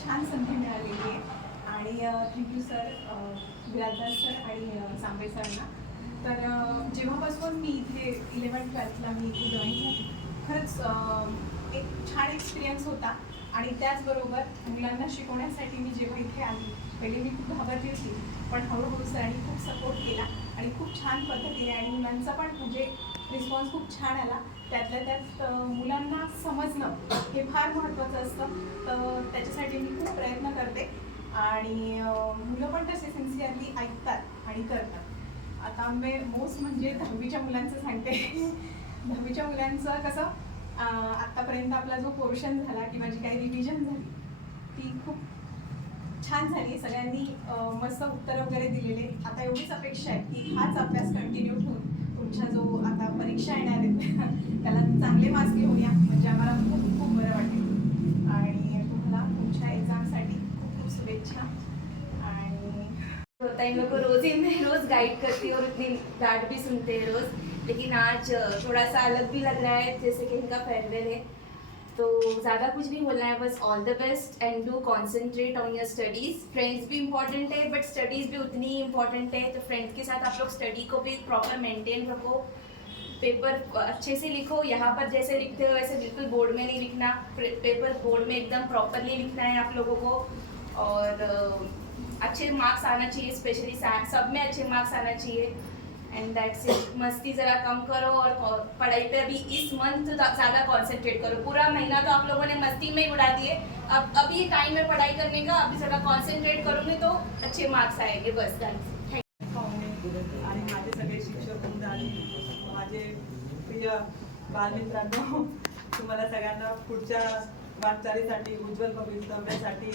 छान संधी मिळालेली आहे आणि थँक्यू सर, विराजदास सर आणि सांबे सरांना. तर जेव्हापासून मी इथे 11th-12thला मी इथे जॉईन झाली, खरंच एक छान एक्सपिरियन्स होता. आणि त्याचबरोबर मुलांना शिकवण्यासाठी मी जेव्हा इथे आली, पहिले मी खूप घाबरली होती, पण हळूहळू सरांनी खूप सपोर्ट केला आणि खूप छान पद्धतीने आणि मुलांचा पण म्हणजे रिस्पॉन्स खूप छान आला. त्यातल्या त्यात मुलांना समजणं हे फार महत्त्वाचं असतं, तर त्याच्यासाठी मी खूप प्रयत्न करते आणि मुलं पण तसे सिन्सिअरली ऐकतात आणि करतात. आता मी मोस्ट म्हणजे 10वीच्या मुलांचं सांगते. 10वीच्या मुलांचं कसं आत्तापर्यंत आपला जो पोर्शन झाला किंवा जी काही रिव्हिजन झाली ती खूप छान झाली. सगळ्यांनी मस्त उत्तरं वगैरे दिलेले. आता एवढीच अपेक्षा आहे की हाच अभ्यास कंटिन्यू ठेवून तुमच्या जो आता परीक्षा येणार आहेत त्याला चांगले मार्क्स घेऊन या, म्हणजे आम्हाला खूप खूप बरं वाटेल. आणि तुम्हाला तुमच्या एक्झामसाठी खूप खूप शुभेच्छा. आणि होता इन लोग को रोज ही मैं रोज गाइड करती हूँ और इतनी डांट भी सुनते हैं रोज, लेकिन आज थोड़ा सा अलग भी लग रहा है जैसे कि इनका फेयरवेल है, तो ज़्यादा कुछ नहीं बोलना है, बस all the best and do concentrate on your studies. Friends भी इंपॉर्टेंट है बट स्टडीज़ भी उतनी ही इंपॉर्टेंट है, तो फ्रेंड्स के साथ आप लोग स्टडी को भी प्रॉपर मेंटेन रखो, पेपर अच्छे से लिखो. यहाँ पर जैसे लिखते हो वैसे बिल्कुल बोर्ड में नहीं लिखना, पेपर बोर्ड में एकदम प्रॉपरली लिखना है आप लोगों को. और अच्छे मार्क्स आना चाहिए, स्पेशली सब में अच्छे मार्क्स आना चाहिए. End that's it. मस्ती ज़रा कम करो और पढ़ाई पे अभी इस मंथ ज़्यादा कॉन्सेंट्रेट करो. पूरा महीना तो आप लोगों ने मस्ती में ही उड़ा दिए, अब अभी टाइम है पढ़ाई करने का, अभी ज़रा कॉन्सेंट्रेट करोगे तो अच्छे मार्क्स आएंगे. बस थैंक्स. आणि माझे सगळे शिक्षक वृंद आणि माझे प्रिय बालमित्रांनो, तुम्हाला सगळ्यांना पुढच्या वाटचालीसाठी, उज्ज्वल भवितव्यासाठी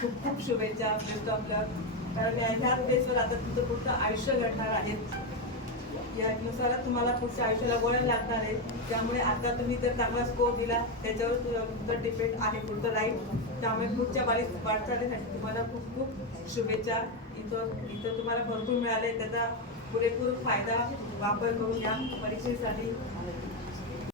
खूप खूप शुभेच्छा. बेस्ट ऑफ लक. कारण ह्याच बेसवर आता तुमचं पुढचं आयुष्य घडणार आहे. यानुसार तुम्हाला पुढच्या आयुष्याला वळण लागणार आहे. त्यामुळे आता तुम्ही जर चांगला स्कोर दिला त्याच्यावर तुमचं डिपेंड आहे पुढचं लाईफ. त्यामुळे पुढच्या वाटचालीसाठी तुम्हाला खूप खूप शुभेच्छा. इथं तुम्हाला भरपूर मिळाले, त्याचा पुरेपूर फायदा वापर करून या परीक्षेसाठी